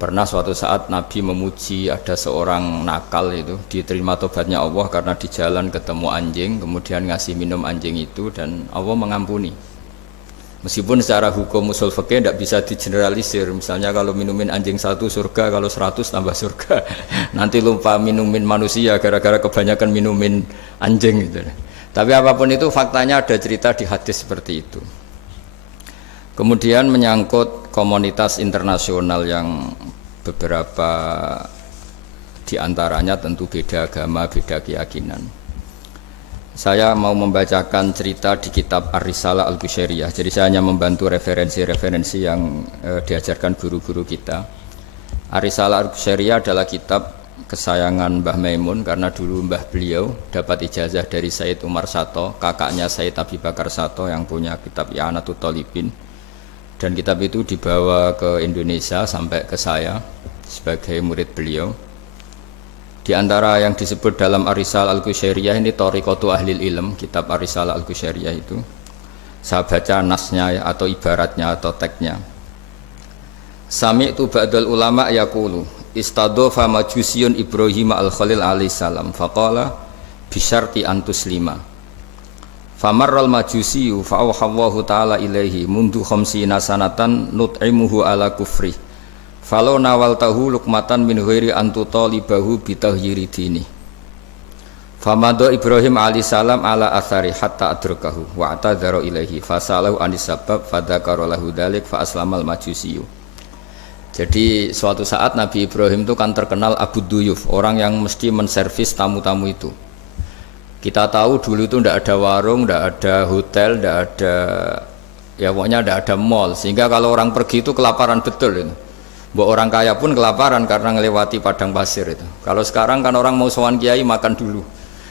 Pernah suatu saat Nabi memuji ada seorang nakal itu diterima tobatnya Allah karena di jalan ketemu anjing, kemudian ngasih minum anjing itu dan Allah mengampuni. Meskipun secara hukum usul fikih tidak bisa digeneralisir. Misalnya kalau minumin anjing satu surga, kalau 100 tambah surga. Nanti lupa minumin manusia gara-gara kebanyakan minumin anjing gitu. Tapi apapun itu faktanya ada cerita di hadis seperti itu. Kemudian menyangkut komunitas internasional yang beberapa diantaranya tentu beda agama, beda keyakinan. Saya mau membacakan cerita di kitab Ar-Risalah Al-Qushairiyah. Jadi saya hanya membantu referensi-referensi yang diajarkan guru-guru kita. Ar-Risalah Al-Qushairiyah adalah kitab kesayangan Mbah Maimun karena dulu mbah beliau dapat ijazah dari Sayyid Umar Sato, kakaknya Sayyid Abi Bakar Sato yang punya kitab I'anatul Thalibin. Dan kitab itu dibawa ke Indonesia sampai ke saya sebagai murid beliau. Di antara yang disebut dalam Ar-Risalah Al-Qushairiyah ini Thariqatu Ahlil Ilm, kitab Ar-Risalah Al-Qushairiyah itu. Saya baca nasnya atau ibaratnya atau teksnya. Sami'tu ba'dal ulama yaqulu istadhafa majusiyun Ibrahim al-Khalil alaihi salam faqala bisyarti antuslima. Famarral majusiyu fa'awhallahu ta'ala ilaihi mundu khamsina sanatan nut'imuhu ala kufri falau nawaltahu lukmatan min ghairi antutalibahu bitahyiri dini famado Ibrahim alaihi salam ala athari hatta adrakahu wa atadhara ilaihi fasalahu anis sabab fadhakara lahu dhalik fa aslamal majusiyu. Jadi suatu saat Nabi Ibrahim itu kan terkenal Abu Duyuf, orang yang mesti menservis tamu-tamu itu. Kita tahu dulu itu tidak ada warung, tidak ada hotel, tidak ada, ya pokoknya tidak ada mall. Sehingga kalau orang pergi itu kelaparan betul itu. Mbok orang kaya pun kelaparan karena melewati padang pasir itu. Kalau sekarang kan orang mau sowan kiai makan dulu.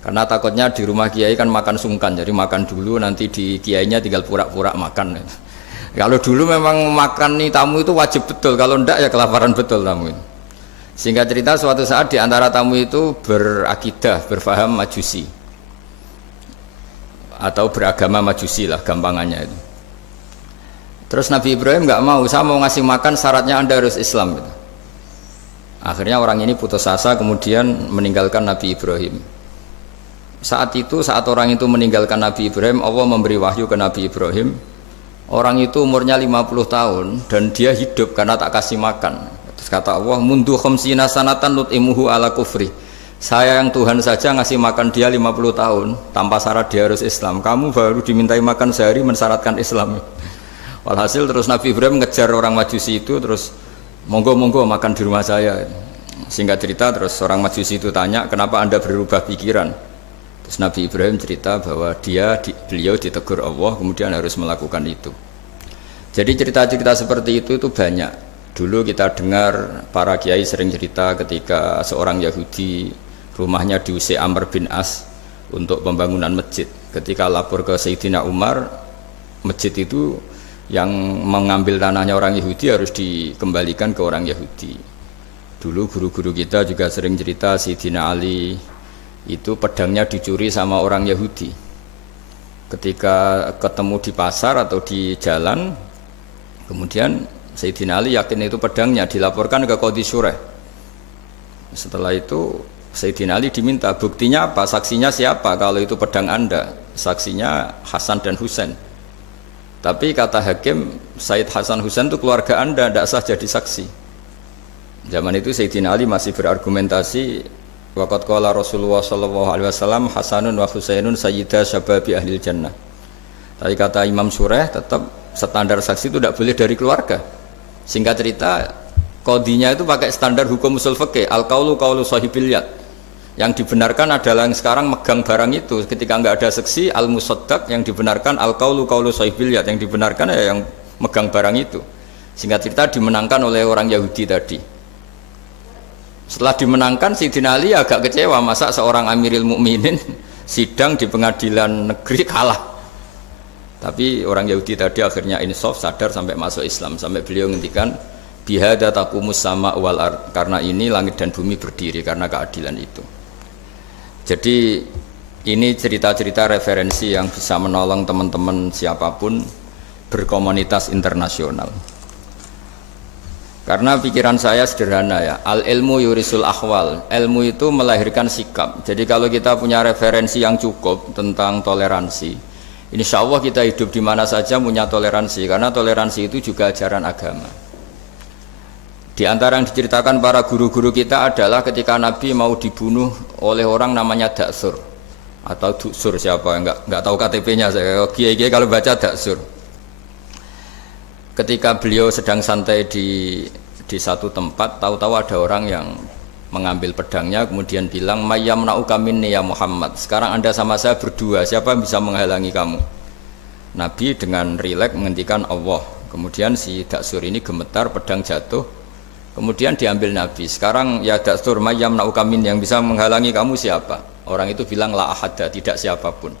Karena takutnya di rumah kiai kan makan sungkan, jadi makan dulu nanti di kiainya tinggal pura-pura makan. Itu. Kalau dulu memang makan nih tamu itu wajib betul, kalau tidak ya kelaparan betul tamu itu. Sehingga cerita suatu saat di antara tamu itu berakidah, berfaham majusi. Atau beragama majusi lah gampangannya itu. Terus Nabi Ibrahim nggak mau, saya mau ngasih makan syaratnya Anda harus Islam gitu. Akhirnya orang ini putus asa kemudian meninggalkan Nabi Ibrahim. Saat orang itu meninggalkan Nabi Ibrahim, Allah memberi wahyu ke Nabi Ibrahim. Orang itu umurnya 50 tahun dan dia hidup karena tak kasih makan. Terus kata Allah, mundu khamsina sanatan nut'imuhu ala kufri. Saya yang Tuhan saja ngasih makan dia 50 tahun tanpa syarat dia harus Islam. Kamu baru dimintai makan sehari mensyaratkan Islam. Walhasil terus Nabi Ibrahim ngejar orang Majusi itu terus monggo-monggo makan di rumah saya. Singkat cerita terus orang Majusi itu tanya, kenapa Anda berubah pikiran? Terus Nabi Ibrahim cerita bahwa beliau ditegur Allah kemudian harus melakukan itu. Jadi cerita-cerita seperti itu banyak. Dulu kita dengar para kiai sering cerita ketika seorang Yahudi rumahnya diusir Amr bin As untuk pembangunan masjid. Ketika lapor ke Sayyidina Umar, masjid itu yang mengambil tanahnya orang Yahudi harus dikembalikan ke orang Yahudi. Dulu guru-guru kita juga sering cerita Sayyidina Ali itu pedangnya dicuri sama orang Yahudi. Ketika ketemu di pasar atau di jalan, kemudian Sayyidina Ali yakin itu pedangnya, dilaporkan ke Qadhi Syurah. Setelah itu Sayyidina Ali diminta, buktinya apa? Saksinya siapa? Kalau itu pedang Anda, saksinya Hasan dan Husain. Tapi kata hakim, Sayyid Hasan Husain itu keluarga Anda, tidak sah jadi saksi. Zaman itu Sayyidina Ali masih berargumentasi, waqad qala Rasulullah sallallahu alaihi wasallam Hasanun wa Husainun sayyida syababi ahlil jannah. Tapi kata Imam Syurah tetap standar saksi itu tidak boleh dari keluarga. Singkat cerita, qadhinya itu pakai standar hukum usul fikih, al-qaulu qaulu sahibil yad. Yang dibenarkan adalah yang sekarang megang barang itu. Ketika enggak ada saksi, al-musaddaq, yang dibenarkan al-qaulu qaulu sahibil yad, yang dibenarkan ya yang megang barang itu. Singkat cerita dimenangkan oleh orang Yahudi tadi. Setelah dimenangkan, Sayyidina Ali agak kecewa, masa seorang Amirul Mukminin sidang di pengadilan negeri kalah. Tapi orang Yahudi tadi akhirnya insaf, sadar sampai masuk Islam, sampai beliau ngendikan bihada taqumus sama wal ard, karena ini langit dan bumi berdiri karena keadilan itu. Jadi ini cerita-cerita referensi yang bisa menolong teman-teman siapapun berkomunitas internasional. Karena pikiran saya sederhana ya, al ilmu yurisul akhwal, ilmu itu melahirkan sikap. Jadi kalau kita punya referensi yang cukup tentang toleransi, insya Allah kita hidup di mana saja punya toleransi, karena toleransi itu juga ajaran agama. Di antara yang diceritakan para guru-guru kita adalah ketika Nabi mau dibunuh oleh orang namanya Daksur atau Duksur, siapa nggak tahu KTP-nya saya. Kiai-kiai kalau baca Daksur. Ketika beliau sedang santai di satu tempat, tahu-tahu ada orang yang mengambil pedangnya kemudian bilang, "Mayyamna'uka minni ya Muhammad." Sekarang Anda sama saya berdua, siapa yang bisa menghalangi kamu? Nabi dengan rileks menghentikan Allah. Kemudian si Daksur ini gemetar, pedang jatuh. Kemudian diambil Nabi. Sekarang ya Daksur, mayyamna'uka minni, yang bisa menghalangi kamu siapa? Orang itu bilang la ahada, tidak siapapun.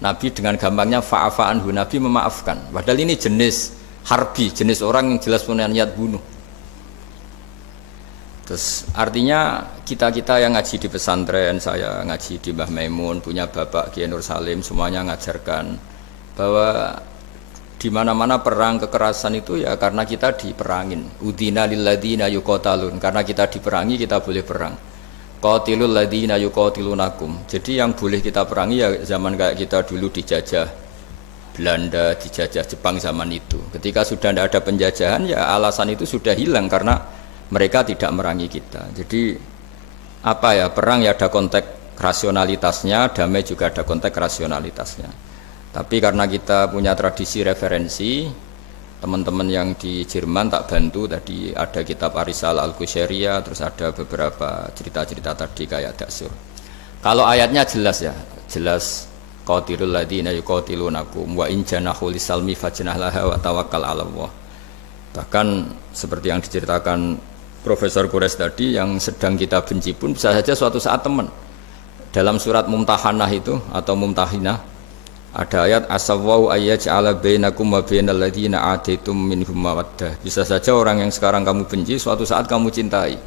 Nabi dengan gampangnya fa'afa anhu, Nabi memaafkan. Padahal ini jenis harbi, jenis orang yang jelas punya niat bunuh. Terus artinya kita yang ngaji di pesantren, saya ngaji di Mbah Maimun, punya Bapak Kiai Nur Salim, semuanya ngajarkan bahwa di mana-mana perang kekerasan itu ya karena kita diperangin. Udina lilladzina yuqatalun, karena kita diperangi kita boleh perang. Qatilul ladzina yuqatilunakum. Jadi yang boleh kita perangi ya zaman kayak kita dulu dijajah Belanda, dijajah Jepang zaman itu. Ketika sudah tidak ada penjajahan ya alasan itu sudah hilang karena mereka tidak merangi kita. Jadi apa ya, perang ya ada konteks rasionalitasnya, damai juga ada konteks rasionalitasnya. Tapi karena kita punya tradisi referensi, teman-teman yang di Jerman tak bantu, tadi ada kitab Arisal Al-Qusyairiyah, terus ada beberapa cerita-cerita tadi kayak Daksur. Kalau ayatnya jelas ya, jelas qatilul ladzina yuqatilunakum wa in janahu lisalmi fajnah laha wa tawakkal 'ala Allah. Bahkan seperti yang diceritakan Profesor Quraisy tadi, yang sedang kita benci pun bisa saja suatu saat teman. Dalam surat Mumtahanah itu atau Mumtahinah ada ayat asawwau ayyaj'ala bainakum wa bainal ladzina ataitum minhum mawaddah. Bisa saja orang yang sekarang kamu benci suatu saat kamu cintai.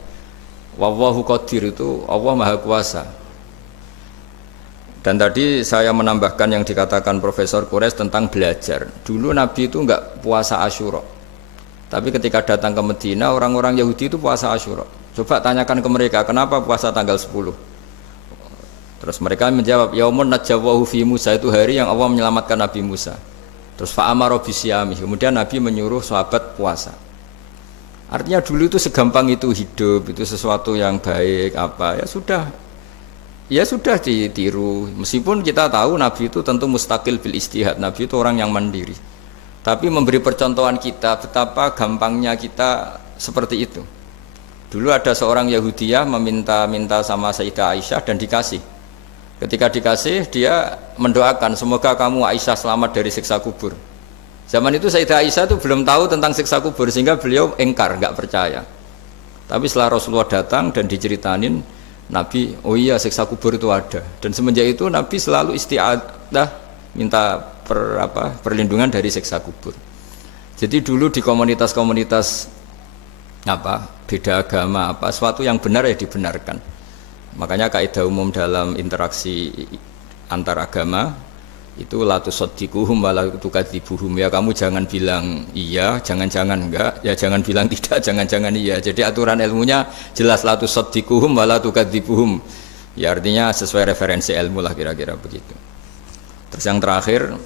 Wallahu qadir, itu Allah Maha Kuasa. Dan tadi saya menambahkan yang dikatakan Profesor Quraisy tentang belajar. Dulu Nabi itu enggak puasa Asyura. Tapi ketika datang ke Medina, orang-orang Yahudi itu puasa Asyura. Coba tanyakan ke mereka, kenapa puasa tanggal 10? Terus mereka menjawab, yaumun najjawahu fi Musa, itu hari yang Allah menyelamatkan Nabi Musa. Terus fa'amara bisyami, kemudian Nabi menyuruh sahabat puasa. Artinya dulu itu segampang itu hidup, itu sesuatu yang baik apa, ya sudah ditiru. Meskipun kita tahu Nabi itu tentu mustaqil bil istihad, Nabi itu orang yang mandiri. Tapi memberi percontohan kita betapa gampangnya kita seperti itu. Dulu ada seorang Yahudiyah meminta sama Sayyidah Aisyah dan dikasih. Ketika dikasih, dia mendoakan semoga kamu Aisyah selamat dari siksa kubur. Zaman itu Sayyidah Aisyah itu belum tahu tentang siksa kubur, sehingga beliau engkar, enggak percaya. Tapi setelah Rasulullah datang dan diceritanin Nabi, oh iya siksa kubur itu ada. Dan semenjak itu Nabi selalu isti'adah, minta perlindungan dari siksa kubur. Jadi dulu di komunitas-komunitas beda agama sesuatu yang benar ya dibenarkan. Makanya kaidah umum dalam interaksi antar agama itu la tusaddiquhum wa la tukadzibuhum, ya kamu jangan bilang iya, jangan-jangan enggak, ya jangan bilang tidak, jangan-jangan iya. Jadi aturan ilmunya jelas la tusaddiquhum wa la tukadzibuhum. Ya artinya sesuai referensi ilmu lah kira-kira begitu. Terus yang terakhir,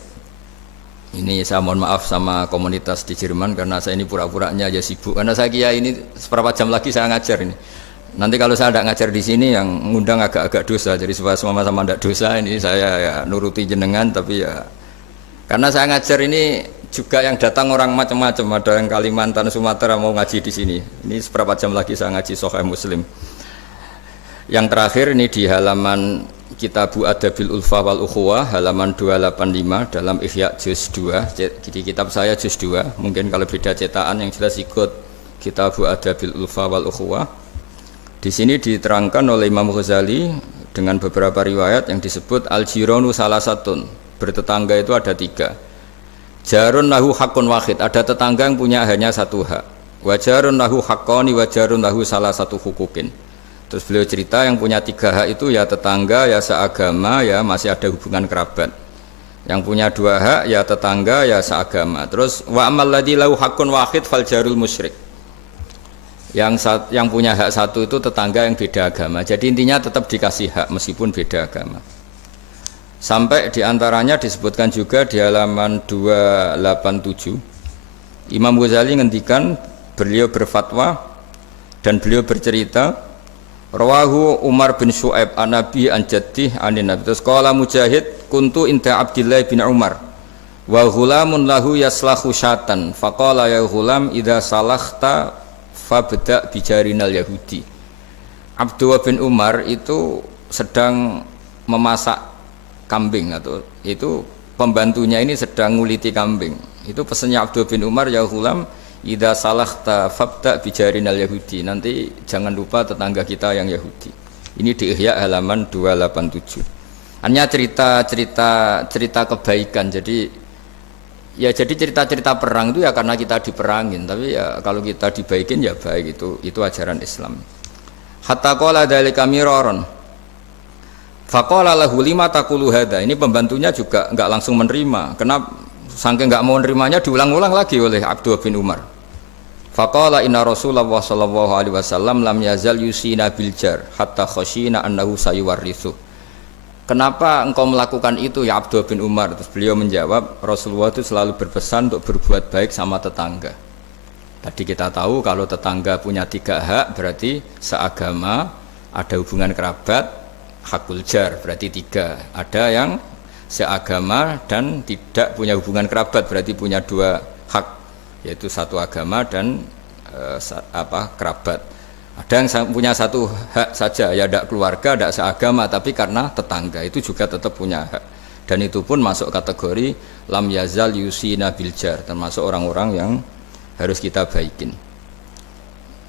ini saya mohon maaf sama komunitas di Jerman karena saya ini pura-puranya aja sibuk. Karena saya kira ini seberapa jam lagi saya ngajar ini. Nanti kalau saya tidak ngajar di sini yang ngundang agak-agak dosa. Jadi supaya sama-sama tidak dosa, ini saya ya nuruti jenengan, tapi ya karena saya ngajar ini juga yang datang orang macam-macam. Ada yang Kalimantan, Sumatera mau ngaji di sini. Ini seberapa jam lagi saya ngaji Sahih Muslim. Yang terakhir ini di halaman Kitabu Adabil Ulfa wal Ukhuwah halaman 285 dalam Ihya juz 2. Jadi kitab saya juz 2. Mungkin kalau beda cetakan yang jelas ikut Kitabu Adabil Ulfa wal Ukhuwah. Di sini diterangkan oleh Imam Ghazali dengan beberapa riwayat yang disebut al-jiranu salasatun. Bertetangga itu ada 3. Jarun lahu hakun wahid, ada tetangga yang punya hanya satu hak. Wa jarun lahu haqqani wa jarun lahu salah satu hukukin. Terus beliau cerita yang punya 3 hak itu ya tetangga, ya seagama, ya masih ada hubungan kerabat. Yang punya 2 hak ya tetangga, ya seagama. Terus wa amal ladzi lahu haqqun wahid fal jarul musyrik. Yang punya hak satu itu tetangga yang beda agama. Jadi intinya tetap dikasih hak meskipun beda agama. Sampai diantaranya disebutkan juga di halaman 287, Imam Ghazali ngendikan, beliau berfatwa dan beliau bercerita, rawahu Umar bin Syu'aib an Nabi an Jaddih anin Nabi. Terus qala Mujahid, kuntu inda Abdillah bin Umar wa ghulamun lahu yaslahu syatan faqala ya ghulam idza salakhta fabda bijarinal Yahudi. Abdullah bin Umar itu sedang memasak kambing, atau itu pembantunya ini sedang nguliti kambing. Itu pesannya Abdullah bin Umar, ya ghulam idza salakhta fabda bijarinal Yahudi, nanti jangan lupa tetangga kita yang Yahudi. Ini di Ihya halaman 287. Hanya cerita kebaikan. Jadi cerita-cerita perang itu ya karena kita diperangin, tapi ya kalau kita dibaikin ya baik, itu ajaran Islam. Hatta qala dzalika miraron. Faqala lahu lima taqulu hadza. Ini pembantunya juga enggak langsung menerima. Kenapa saking enggak mau nerimanya diulang-ulang lagi oleh Abdullah bin Umar. Faqala inna Rasulullah sallallahu alaihi wasallam lam yazal yusina bil jar hatta khashina annahu sayuwarrithu. Kenapa engkau melakukan itu ya Abdullah bin Umar? Terus beliau menjawab, Rasulullah itu selalu berpesan untuk berbuat baik sama tetangga. Tadi kita tahu kalau tetangga punya 3 hak, berarti seagama, ada hubungan kerabat, hakul jar, berarti 3. Ada yang seagama dan tidak punya hubungan kerabat, berarti punya 2 hak, yaitu satu agama dan kerabat. Ada yang punya 1 hak saja, ya tidak keluarga, tidak seagama, tapi karena tetangga, itu juga tetap punya hak. Dan itu pun masuk kategori lam yazal yusina bil jar, termasuk orang-orang yang harus kita baikin.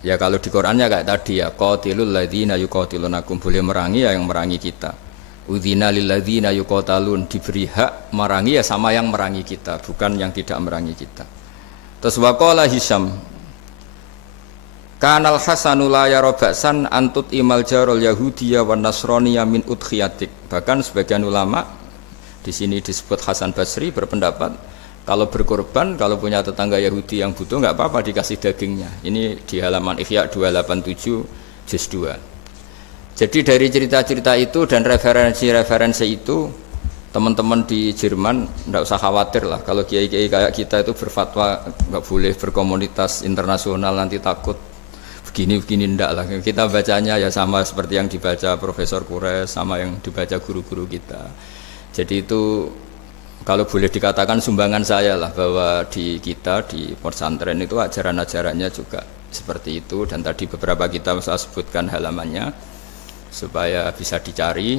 Ya kalau di Qur'annya kayak tadi ya, qatilul ladzina yuqatilunakum, boleh merangi ya yang merangi kita. Udzina lil ladzina yuqatalun, diberi hak merangi ya sama yang merangi kita, bukan yang tidak merangi kita. Terus waqala Hisyam, kanal Hasanu la yara ba'san antut imal jarul yahudiyya wan nasraniyya min udkhiyatik. Bahkan sebagian ulama di sini disebut Hasan Basri berpendapat kalau berkorban, kalau punya tetangga Yahudi yang butuh enggak apa-apa dikasih dagingnya. Ini di halaman Ihya 287 juz 2. Jadi dari cerita-cerita itu dan referensi-referensi itu, teman-teman di Jerman enggak usah khawatir lah kalau kiai-kiai kayak kita itu berfatwa enggak boleh berkomunitas internasional nanti takut begini ndak lah. Kita bacanya ya sama seperti yang dibaca Profesor Kures, sama yang dibaca guru-guru kita. Jadi itu kalau boleh dikatakan sumbangan saya lah, bahwa di kita di pesantren itu ajaran-ajarannya juga seperti itu. Dan tadi beberapa kita saya sebutkan halamannya supaya bisa dicari,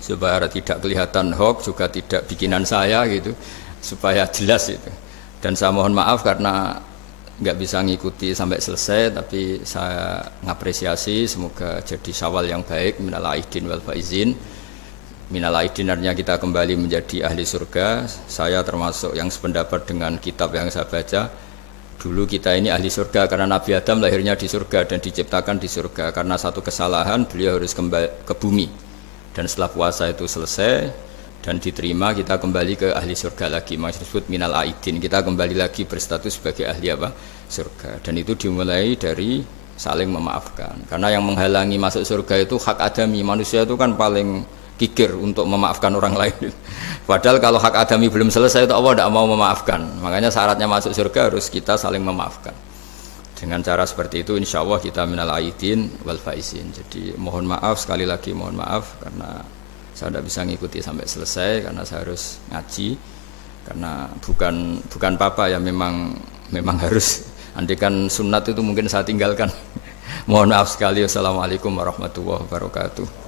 supaya tidak kelihatan hoax, juga tidak bikinan saya gitu, supaya jelas itu. Dan saya mohon maaf karena nggak bisa ngikuti sampai selesai, tapi saya ngapresiasi, semoga jadi syawal yang baik, minal aidin wal faizin. Minal aidin artinya kita kembali menjadi ahli surga. Saya termasuk yang sependapat dengan kitab yang saya baca. Dulu kita ini ahli surga karena Nabi Adam lahirnya di surga dan diciptakan di surga. Karena satu kesalahan beliau harus kembali ke bumi. Dan setelah puasa itu selesai dan diterima, kita kembali ke ahli surga lagi, maksud disebut minal aidin, kita kembali lagi berstatus sebagai ahli surga. Dan itu dimulai dari saling memaafkan, karena yang menghalangi masuk surga itu hak adami. Manusia itu kan paling kikir untuk memaafkan orang lain, padahal kalau hak adami belum selesai itu Allah tidak mau memaafkan. Makanya syaratnya masuk surga harus kita saling memaafkan. Dengan cara seperti itu insya Allah kita minal aidin wal faizin. Jadi mohon maaf, sekali lagi mohon maaf karena saya tidak bisa ngikuti sampai selesai karena saya harus ngaji, karena bukan apa ya, memang harus, andikan sunat itu mungkin saya tinggalkan. Mohon maaf sekali. Wassalamualaikum warahmatullahi wabarakatuh.